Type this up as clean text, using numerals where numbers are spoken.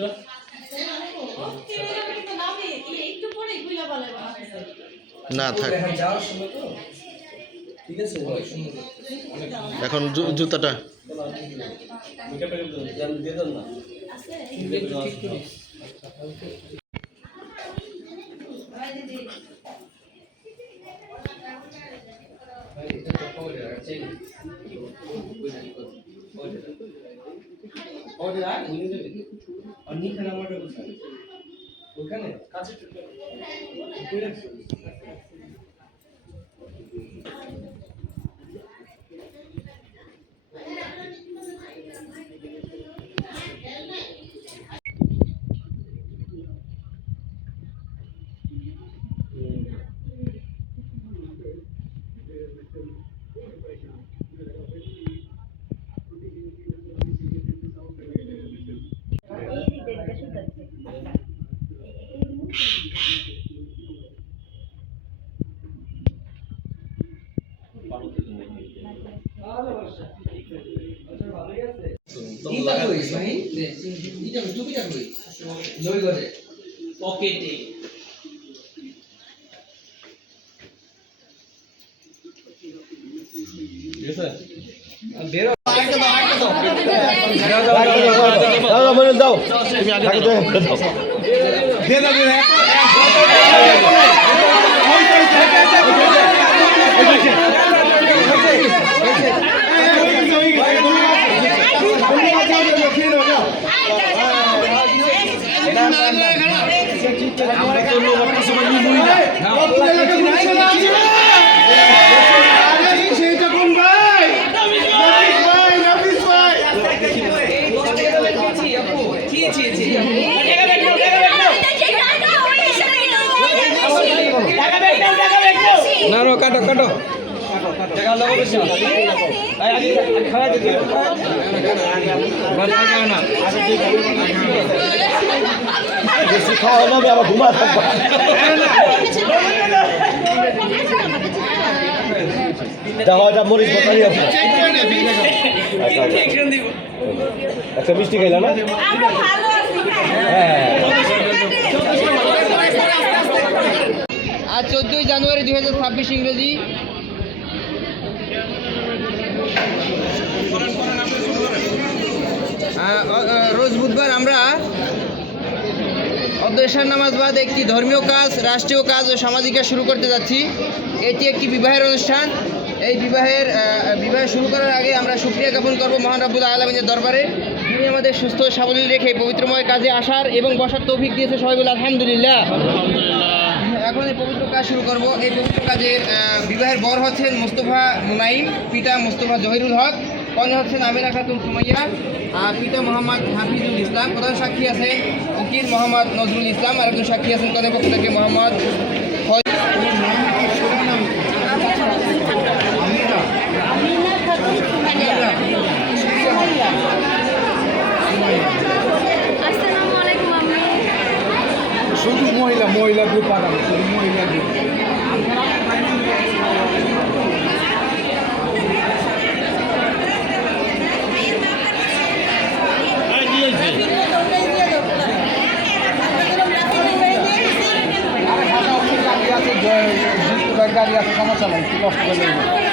জুতা না থাক ঠিক আছে এখন জুতাটা দিয়ে দেন না ওখানে কাছে পকেটে দাও তুমি আগে দাও না না কাটো কাটো বেশি খাওয়া যাবে আবার ঘুমা থাকবা দেখো এটা মরিচ বাতারি আছে একটা মিষ্টি খাইলা না আজ 14 জানুয়ারি 2026 ইংরেজি রোজ বুধবার আমরা অধ্যেশার নামাজ বাদ একটি ধর্মীয় কাজ, রাষ্ট্রীয় কাজ ও সামাজিক কাজ শুরু করতে যাচ্ছি। এটি একটি বিবাহের অনুষ্ঠান। এই বিবাহ শুরু করার আগে আমরা শুকরিয়া জ্ঞাপন করব মহান রব্বুল আলামিনের দরবারে, যিনি আমাদের সুস্থ সাবলীল রেখে পবিত্রময় কাজে আসার এবং বসার তৌফিক দিয়েছে। সবাই বলে আলহামদুলিল্লাহ। এখন এই পবিত্র কাজ শুরু করব। এই পবিত্র কাজের বিবাহের বর হচ্ছেন মোস্তফা মুনাইম, পিতা মোস্তফা জহিরুল হক, কন্যা হচ্ছেন আমিনা খাতুন সুমাইয়া, পিতা মোহাম্মদ হাফিজুল ইসলাম। প্রধান সাক্ষী আছেন উকিল মোহাম্মদ নজরুল ইসলাম, আর একজন সাক্ষী আছেন কনের পক্ষ থেকে মোহাম্মদ শুধু মহিলা গ্রুপ পাঠাবো, শুধু মহিলা গ্রুপ। গাড়ি আছে, সমস্যা নাই, একটু কষ্ট করে